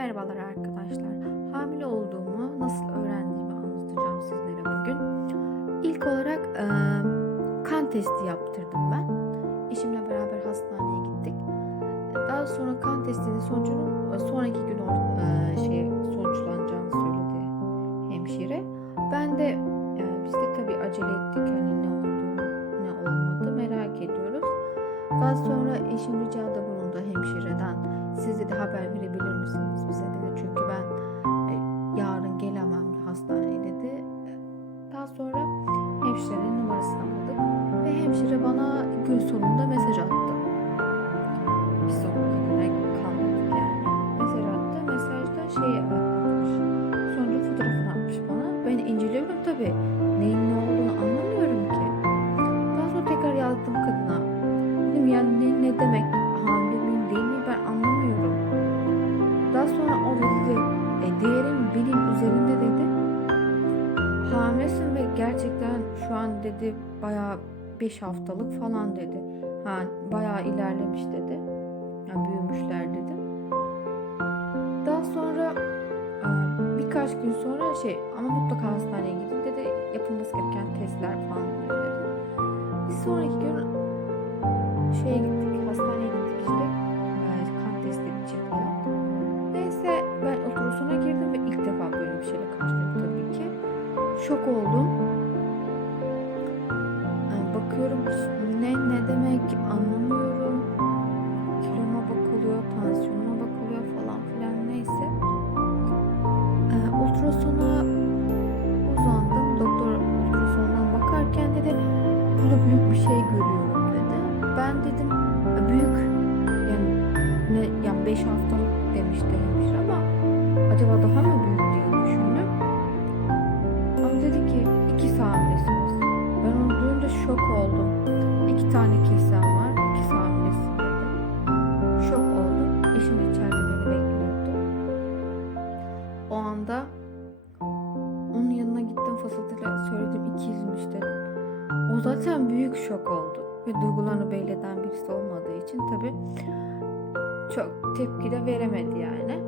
Merhabalar arkadaşlar. Hamile olduğumu nasıl öğrendiğimi anlatacağım sizlere bugün. İlk olarak e, kan testi yaptırdım ben. Eşimle beraber hastaneye gittik. Daha sonra kan testinin sonucunun e, sonraki gün e, şey sonuçlanacağını söyledi hemşire. Ben de e, biz de tabii acele ettik hani ne olduğunu ne olmadı merak ediyoruz. Daha sonra eşim ricada bulundu hemşireden. Siz de haber verebilir hemşire bana gün sonunda mesaj attı. Bir sonraki güne kalmadık yani. Mesaj attı. Mesajda şey atmış. Sonucu fotoğrafını atmış bana. Ben inceliyorum tabii. Neyin ne olduğunu anlamıyorum ki. Daha sonra tekrar yazdım kadına. Dedim ya ne, ne demek hamile miyim değil mi ben anlamıyorum. Daha sonra o dedi e, değerin binin üzerinde dedi. Hamilesin ve gerçekten şu an dedi bayağı 5 haftalık falan dedi. Ha bayağı ilerlemiş dedi. Yani büyümüşler dedi. Daha sonra e, birkaç gün sonra şey ama mutlaka hastaneye gidin dedi. Yapılması gereken testler falan dedi. Bir sonraki gün şeye gittik, hastaneye gittik işte. e, kan testi için falan. Neyse ben ultrasona girdim ve ilk defa böyle bir şeyle karşılaştım tabii ki. Şok oldum. Bakıyorum ne ne demek anlamıyorum. Kiloma bakılıyor, tansiyonuma bakılıyor falan filan neyse. E, ultrasona uzandım. Doktor ultrasondan bakarken dedi burada büyük bir şey görüyorum dedi. Ben dedim "E, büyük yani ne yani 5 haftalık demişti hemşire ama acaba daha mı büyük Anda onun yanına gittim fısıltıyla söyledim ikizmiş dedim. O zaten büyük şok oldu. Ve duygularını belli eden birisi olmadığı için tabi çok tepki de veremedi yani.